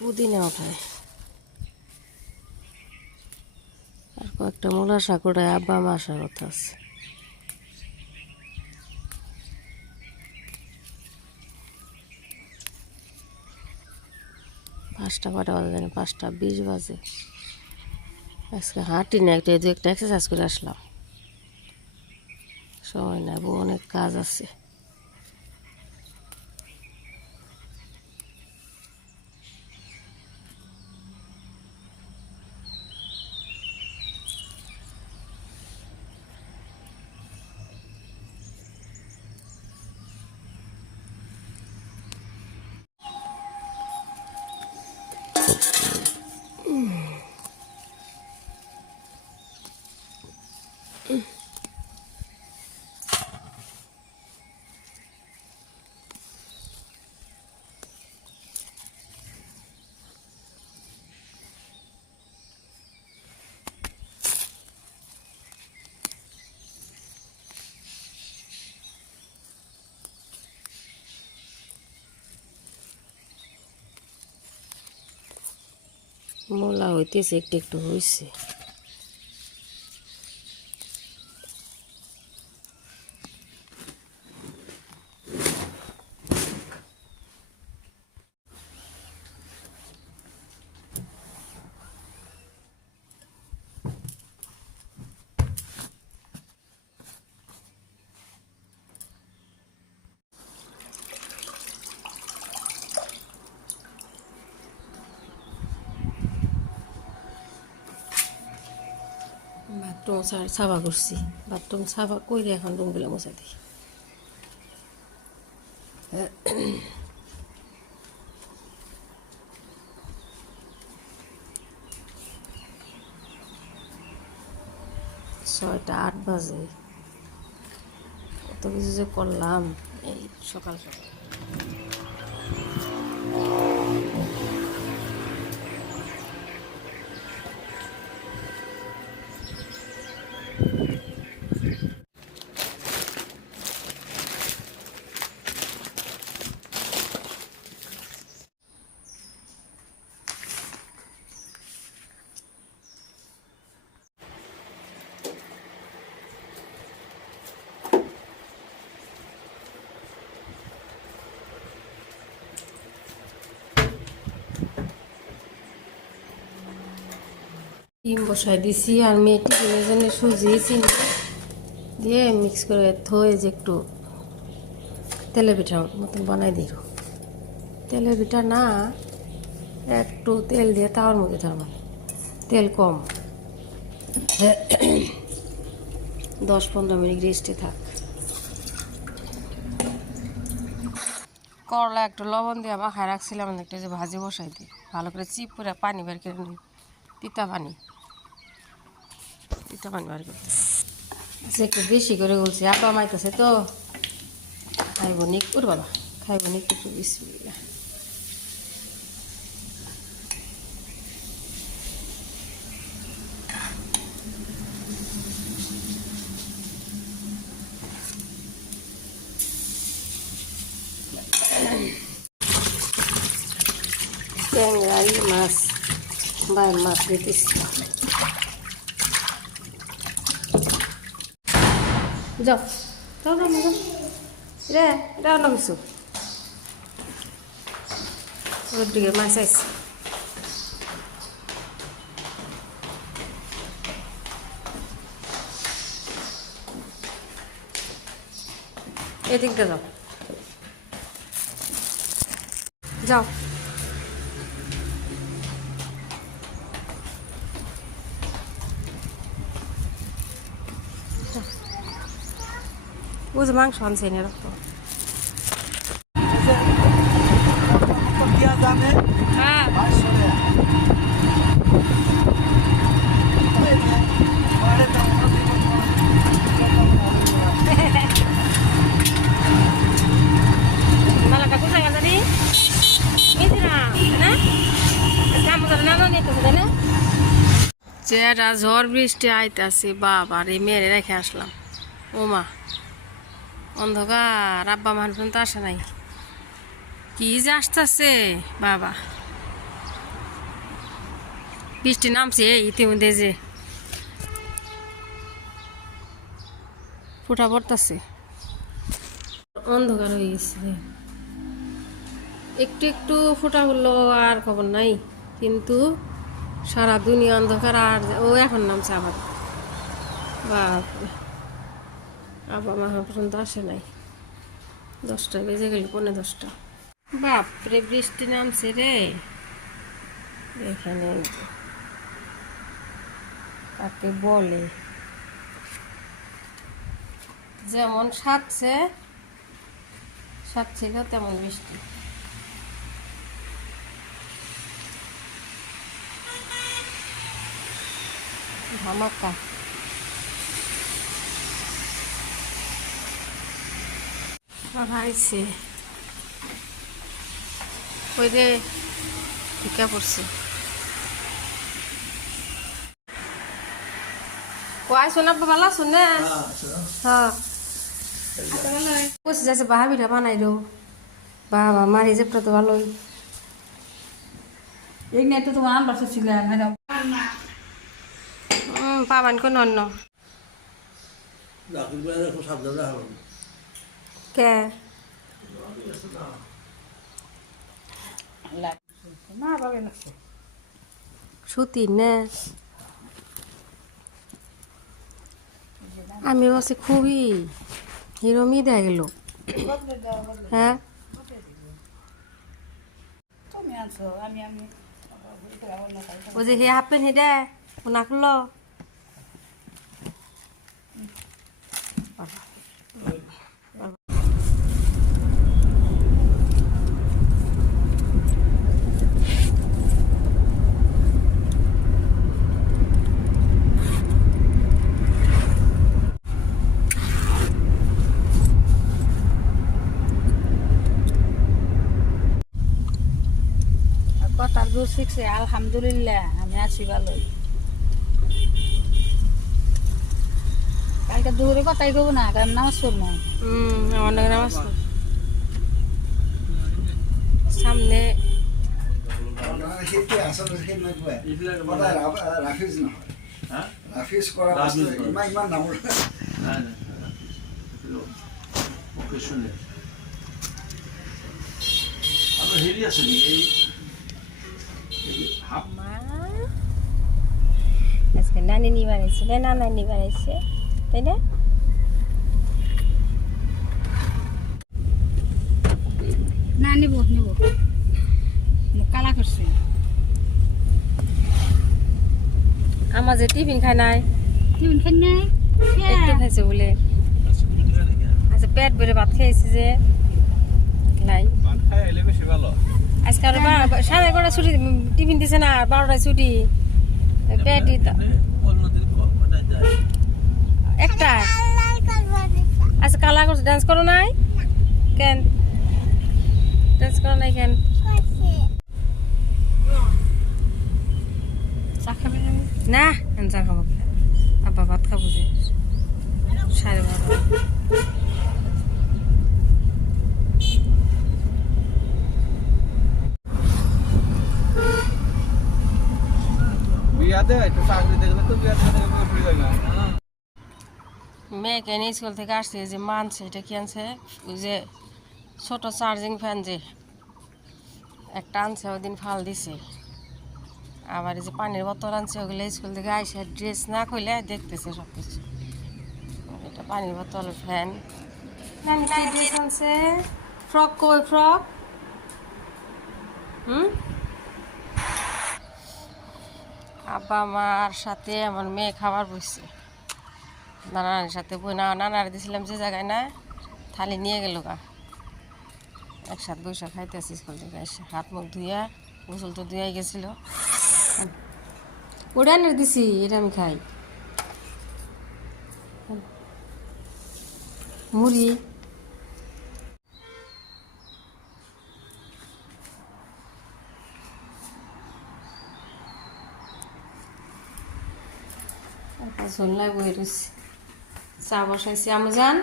পুদিনা ওঠায় আর কয়েকটা মূলা শাক ওঠায়। আব্বা মা আসার কথা আছে। পাঁচটা কটা বাজে জানি, 5:20 বাজে। আজকে হাঁটি না, একটা এক্সারসাইজ করে আসলাম। সময় নাই, অনেক কাজ আছে। মূলা হইতেছে, একটু একটু হয়েছে। বাথরুম সাফা করছি, বাথরুম সাফা করে এখন রুমগুলো মোছা দিই। ছয়টা 8 বাজে। কত কিছু যে করলাম এই সকাল সকাল। ডিম বসাই দিছি আর মেয়েটি ডিমের জন্য সুজি চিনি দিয়ে মিক্স করে থয়ে যে একটু তেলের পিঠার মতন বানাই দিল। তেলের পিঠা না, একটু তেল দিয়ে তাওয়ার মধ্যে ধরবেন, তেল কম। 10-15 মিনিট রেস্টে থাক। করলা একটু লবণ দিয়ে মাখায় রাখছিলাম, একটা যে ভাজি বসাই দিই, ভালো করে চিপ করে পানি বের করে নিই। তিতা পানি বার করতেছি। আচ্ছা, একটু বেশি করে বলছি, আব্বা মাইতেছে তো খাইব নি। ওর বাবা খাইব নি, একটু বিসমিল্লাহ। ট্যাংরাই মাছ, বাইর মাছ দিতেছি। যাও যাও যাও যাও রে, এটা অন্য কিছু। ওর দিকে মাছ আছে, এদিকটা যাও যাও। ওই যে মাংস আনছে এনে রাখতো। হ্যাঁ নালাটা কোথায় গেল জানি, চেহারা ঝড় বৃষ্টি আইতাছে। বাবা রে, মেরে রেখে আসলাম। ওমা অন্ধকার, আব্বা মান পর্যন্ত আসে নাই। কি যে আসতেছে বাবা। বৃষ্টি নামছে ইতিমধ্যে যে ফুটা পড়তেছে, অন্ধকার হয়ে গেছে। একটু একটু ফুটা হলো আর খবর নাই, কিন্তু সারা দুনিয়া অন্ধকার। আর ও এখন নামছে আবার, বাপরে আবার মা পর্যন্ত আসে নাই, 10টা বেজে গেল, 10:45। বাপরে বৃষ্টি নামছে রে এখানে, কাকে বলে যেমন সাজছে সাজছিল তেমন বৃষ্টি। ধামাকা হাইছে ওই রে, ঢুকা পড়ছে। কয় শোনা ভালো আছো না? হ্যাঁ বসে যাচ্ছে, বাহা পিঠা বানাই দো। বাবা মার হিসেবটা তো ভালোই। এই নিয়ে তো তোমার আনবার ছিলাম পাবান কোন অন্য কে না ভাবে লাগছে সুতি না, আমি বসে খুবই হিরোমি দেয়া গেল। হ্যাঁ তুমি আনছো আমি ও যে হে হাফ প্যান্ট হেঁটে ও না খুললো। কথার দূর শিখছে আলহামদুলিল্লাহ, আমি আছি ভালোই। কালকে দুপুরে কথাই কব না, কারণ নামাজ পড়বো। আমার নাকি নামাজ সামনে আজকে নানি নিবার আইছে না, নানি নিবার আইছে, তাই না? না নিব নিব, কালা করছে। আমার যে টিফিন খায় নাই, টিফিন খাই নাই, একটু খাইছে বলে। আচ্ছা পেট ভরে ভাত খাইছে যে লাই আজকে আর 11:30 ছুটি, টিফিন দিছে না, 12টায় ছুটি। পেটই একটা আচ্ছা কালা করছে। ডান্স করো নাই কেন? ডান্স করো নাই কেন? চা খাবে না চা খাবো, আব্বা ভাত খাবো যে 12:30। মেয়েকে নিয়ে স্কুল থেকে আসছে, যে মানছে এটা কি আনছে, ওই যে ছোট চার্জিং ফ্যান যে একটা আনছে, ওই দিন ফাল দিছে। আবার এই যে পানির বোতল আনছে, ওগুলো স্কুল থেকে আইসে ড্রেস না খুলে দেখতেছে সব কিছু। এটা পানির বোতল, ফ্যান। ড্রেস আনছে, ফ্রক, কই ফ্রক? আব্বা মার সাথে আমার মেয়ে খাবার বসছে, নানার সাথে বই না, নানার দিয়েছিলাম যে জায়গায় না, থালি নিয়ে গেল গা। একসাথে বসে খাইতেছি স্কুল থেকে এসে, হাত মুখ ধুইয়া, গোসল তো ধুয়াই গেছিল। ওটা এনে দিছি, এটা আমি খাই। মুড়ি ঝোলাই বই রয়েছে। চা বসাইছি আমজান,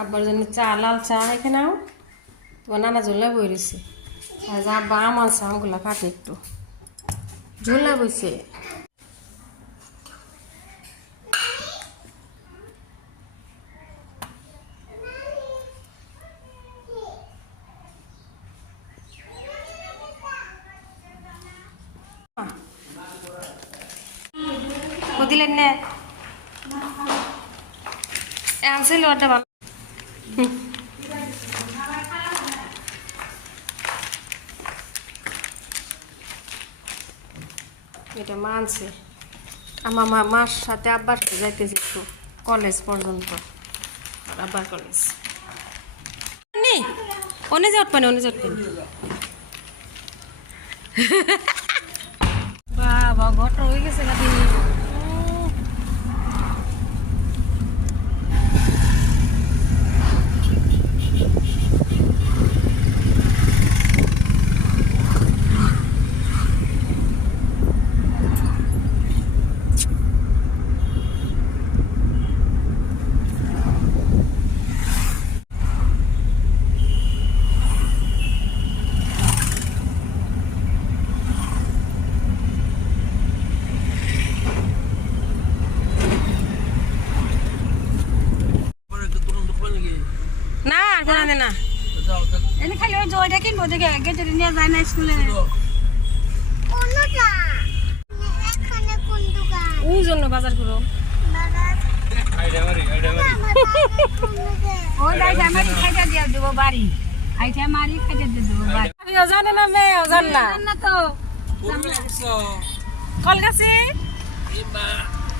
আব্বার জন্য চা, লাল চা এখানেও। তোমার নানা ঝোলাই বই রয়েছে। আর আব্বা আম আছে, আমগুলা কাটে একটু ঝোলা বইছে দিলেন না আনছিল ওটা ভালো এটা মা আনছে আমার মার সাথে আব্বার সাথে যাইতেছি একটু কলেজ পর্যন্ত আর আব্বার কলেজ নেই অনে যাওয়ার পানি বাবা ঘটনা হয়ে গেছে না দিন না আর কোনো দিন না এনে খালি ওই জয়টা কিনবো দেখে গেটে নিয়ে যায় না স্কুলে ওই জন্য বাজার করো ওই দাইটা মারি খাইটা দিয়ে দেবো বাড়ি আইটা মারি খাইটা দিয়ে দেবো বাড়ি জানে না মেয়ে জান না না তো কল গেছে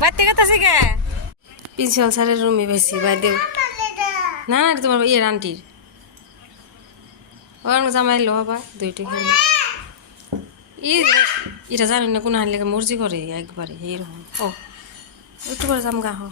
বাইতে গেছে কে প্রিন্সিপাল স্যারের রুমে বেশি বাইদেও না না এটা তোমার ইয়ের আন্টির ওর জামাইলো বাবা দুইটা খেলে এটা জানেন না কোনো হারলে মর্জি করে একবারে এইরকম ও একটু করে জাম গা হ